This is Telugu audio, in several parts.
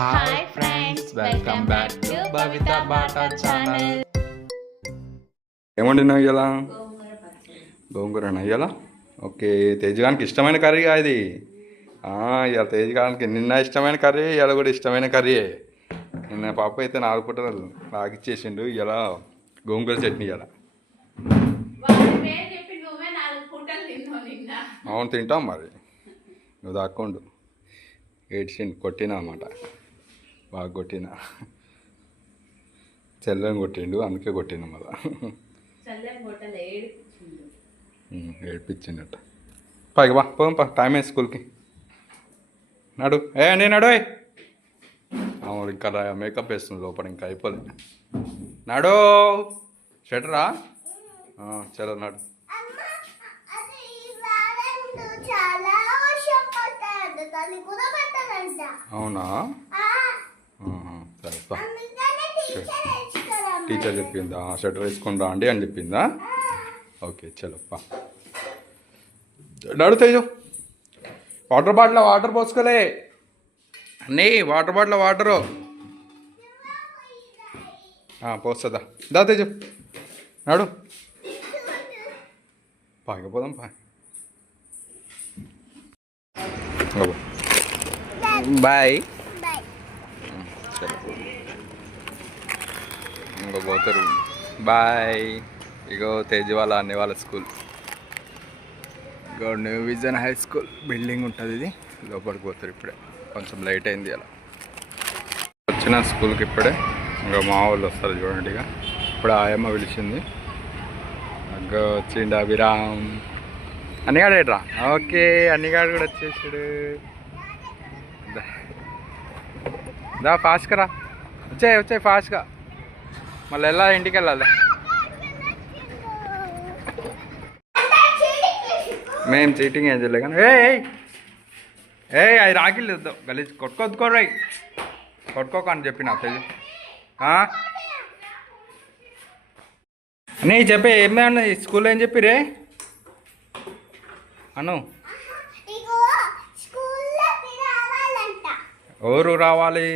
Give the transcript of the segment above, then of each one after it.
Hi friends, welcome back to బవిత బాటా ఛానల్. ఏమండినావు ఇలా? గోంగూరనా ఇలా? ఓకే, తేజగానికి ఇష్టమైన కర్రీగా ఇది. ఇవాళ తేజగానికి నిన్న ఇష్టమైన కర్రీ, ఇలా కూడా ఇష్టమైన కర్రీయే. నిన్న పాప అయితే 4 పూటలు లాగిచ్చేసిండు. ఇలా గోంగూర చట్నీ ఇలా. అవును, తింటాం మరి. నువ్వు దాక్కోండు. ఏడ్చిండు, కొట్టినా అన్నమాట. బాగా కొట్టినా. చెల్లని కొట్టిండు, అందుకే కొట్టిన మళ్ళా. ఏడిపించిండట. పైకి బా, పోదాం పా, టైం అయింది స్కూల్కి. నడు నేను నడు. అవును, ఇంకా మేకప్ వేస్తుంది లోపల, ఇంకా అయిపోలేదు. నడు షటరా. చలో నడు. అవునా? సరే, టీచర్ చెప్పిందా షటర్ వేసుకొని రా అండి అని చెప్పిందా? ఓకే చలోప్పా. నడు తేజు. వాటర్ బాటిల్ వాటర్ పోసుకోలే అన్నీ. వాటర్ బాటిల్ వాటరు పోస్తుందా? దా తేజు నడు. పాకపోదాం పా. బాయ్. ఇంకా పోతారు. బాయ్. ఇగో తేజ్ వాళ్ళ అన్ని వాళ్ళ స్కూల్. ఇగో new vision high school building ఉంటుంది ఇది. లోపలికి పోతారు ఇప్పుడే. కొంచెం లేట్ అయింది అలా వచ్చిన స్కూల్కి ఇప్పుడే. ఇంకా మా వాళ్ళు వస్తారు చూడండి. ఇక ఇప్పుడు ఆయమ్మ పిలిచింది. ఇంకా వచ్చిండు అభిరామ్. అన్నిగాడు ఏట్రా? ఓకే, అన్నిగాడు కూడా వచ్చేసాడు. దా ఫాస్ట్గా రా. వచ్చాయి ఫాస్ట్గా. మళ్ళీ వెళ్ళాలి, ఇంటికి వెళ్ళాలి. మేము చీటింగ్ ఏం చేయలే కానీ అది రాకిళ్ళు వద్దాం గలీజ్. కొట్టుకోరా, కొట్టుకోక అని చెప్పిన తెలి. నీ చెప్పే ఏమన్నా స్కూల్లో ఏం చెప్పిరే అను? ఎవరు రావాలి?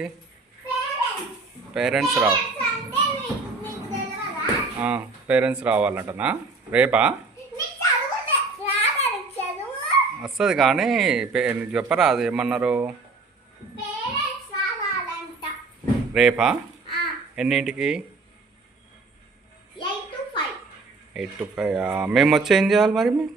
పేరెంట్స్ పేరెంట్స్ రావాలంటనా? రేపా? వస్తుంది కానీ చెప్పరా అది ఏమన్నారు? రేపా? ఎన్నింటికి? 8 to 5. మేము వచ్చి ఏం చేయాలి మరి? మేము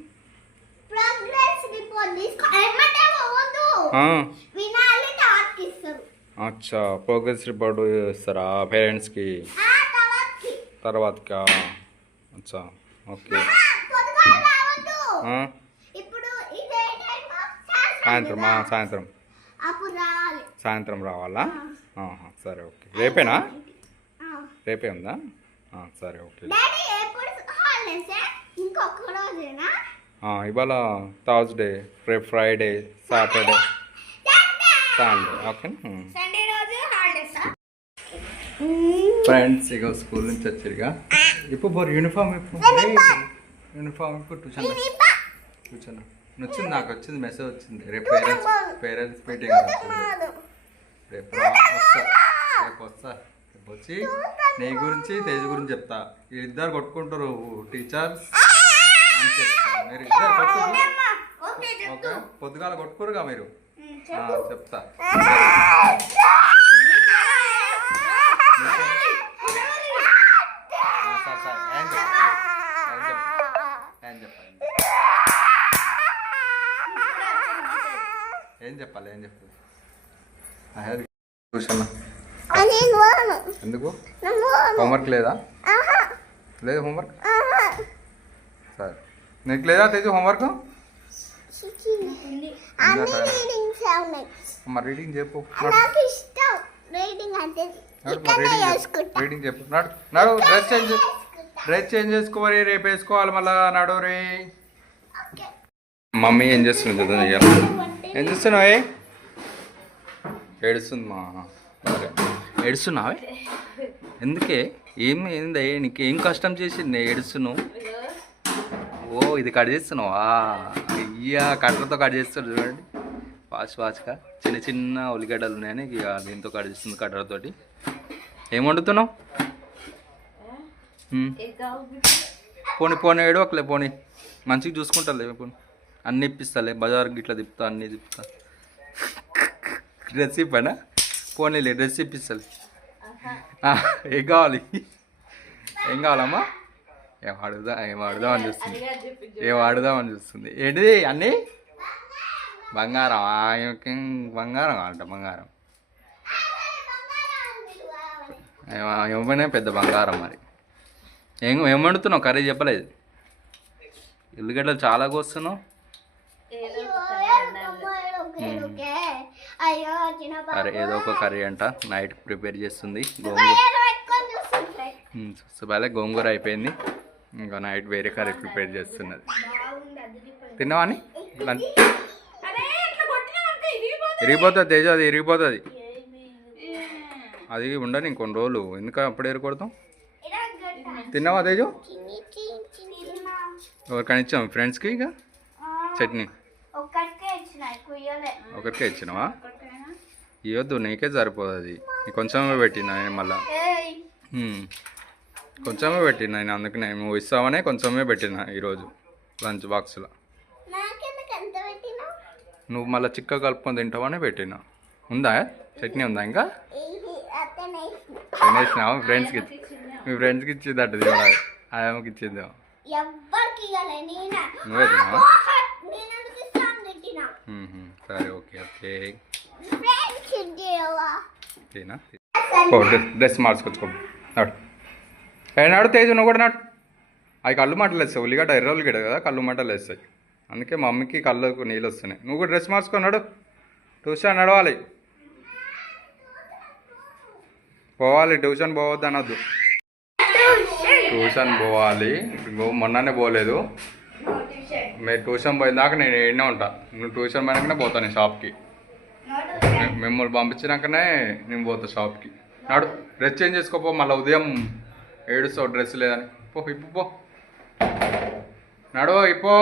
అచ్చా, ప్రోగ్రెస్ రిపోర్ట్ ఇస్తారా పేరెంట్స్కి? తర్వాతకా? అచ్చా, ఓకే. సాయంత్రం రావాలా? సరే ఓకే. రేపేనా? రేపే ఉందా? సరే ఓకే. ఇవాళ థర్స్డే, రేపు Friday, Saturday, Sunday. Okay friends. ఇక స్కూల్ నుంచి వచ్చారుగా. ఇప్పుడు బోర్ యూనిఫామ్ ఇప్పుడు కూర్చోను. వచ్చింది, నాకు వచ్చింది మెసేజ్ వచ్చింది. రేపు పేరెంట్స్ మీటింగ్ వచ్చింది. రేపు వస్తా. రేపు వచ్చి నీ గురించి తేజ్ గురించి చెప్తా. వీళ్ళిద్దరు కొట్టుకుంటారు టీచర్స్ అని చెప్తా. మీరు ఇద్దరు కొట్టుకుంటారు. ఓకే, పొద్దుగాల కొట్టుకోరుగా మీరు. చెప్తా. ఏం చెప్పాలి? చూసాను. ఎందుకు? హోంవర్క్ లేదా? లేదు హోంవర్క్? సరే, నీకు లేదా తెచ్చు హోంవర్క్? మరి రీడింగ్ చెప్పు. రీడింగ్ చెప్పు. నడు. డ్రెస్ చేంజ్ చేసుకోవాలి, రేపు వేసుకోవాలి మళ్ళా. నడు రే. మమ్మీ ఏం చేస్తుంది కదా? ఏం చేస్తున్నావే? ఏడుస్తుంది మా. సరే, ఏడుస్తున్నావే ఎందుకే? ఏంది? నీకు ఏం కష్టం చేసింది ఏడుస్తున్నావు? ఓ, ఇది కట్ చేస్తున్నావా? అయ్యా, కట్టర్తో కట్ చేస్తాడు చూడండి. ఫాస్ట్గా చిన్న చిన్న ఉల్లిగడ్డలు ఉన్నాయని ఇక దీంతో కడిస్తుంది కట్టడతోటి. ఏం వండుతున్నావు? పోనీ ఏడవకలే, పోనీ మంచిగా చూసుకుంటాలే, పోనీ అన్నీ ఇప్పిస్తాలే, బజార్కి ఇట్లా తిప్పుతా, అన్నీ తిప్పుతా. డ్రెస్ ఇప్పనా? పోనీలే, డ్రెస్ ఇప్పిస్తాలే. ఏం కావాలి? ఏం కావాలమ్మా? ఏం వాడుదామని చూస్తుంది, ఏంటిది అన్నీ బంగారం. బంగారం అంట, బంగారం ఏమైనా పెద్ద బంగారం. మరి ఏం వండుతున్నావు? కర్రీ చెప్పలేదు. ఉల్లిగడ్డలు చాలా కోస్తున్నావు. అరే ఏదో ఒక కర్రీ అంట నైట్ ప్రిపేర్ చేస్తుంది. గోంగూర అయిపోయింది, ఇంకా నైట్ వేరే కర్రీ ప్రిపేర్ చేస్తున్నది. తిన్నావని? ఇరిగిపోతుంది తేజ, అది ఇరిగిపోతుంది. అది ఉండని ఇంకొన్ని రోజులు, ఎందుకు అప్పుడు ఎరగొడతాం. తిన్నావా తేజు? ఎవరికైనా ఇచ్చాము ఫ్రెండ్స్కి? ఇక చట్నీ ఒకరికే ఇచ్చినావా? ఇవ్వద్దు, నీకే సరిపోదు. అది కొంచెమే పెట్టినా నేను, మళ్ళా కొంచెమే పెట్టినా నేను. అందుకనే నువ్వు ఇస్తావనే కొంచెమే పెట్టినా ఈరోజు లంచ్ బాక్స్లో. నువ్వు మళ్ళీ చిక్క కలుపుకొని తింటావనే పెట్టినా. ఉందా చట్నీ? ఉందా ఇంకా? తినేసినావు. మీ ఫ్రెండ్స్కి ఇచ్చిందట చూడాలి, ఆయమ్మకి ఇచ్చిందేమో. నువ్వే తిన్నావా? సరే, ఓకే. తినా డ్రెస్ మార్చుకొచ్చుకో. నాడు నాడు తేజు, నువ్వు కూడా నాడు. అవి కళ్ళు మంటలు వేస్తాయి, ఉల్లిగడ్డ ఎర్ర ఉల్లిగడ్డ కదా, కళ్ళు మంటలు వేస్తాయి. అందుకే మా మమ్మీకి కళ్ళకు నీళ్ళు వస్తున్నాయి. నువ్వు కూడా డ్రెస్ మార్చుకున్నాడు. ట్యూషన్ నడవాలి, పోవాలి. ట్యూషన్ పోవద్దు అనొద్దు, ట్యూషన్ పోవాలి. మొన్ననే పోలేదు. మీరు ట్యూషన్ పోయినాక నేను ఏడనే ఉంటా. నువ్వు ట్యూషన్ పోయినాకనే పోతాను షాప్కి. మిమ్మల్ని పంపించినాకనే నేను పోతా షాప్కి. నాడు డ్రెస్ చేంజ్ చేసుకోపో, మళ్ళీ ఉదయం ఏడుస్తావు డ్రెస్ లేదని. పో ఇప్పు, పో. నడు ఇప్పో.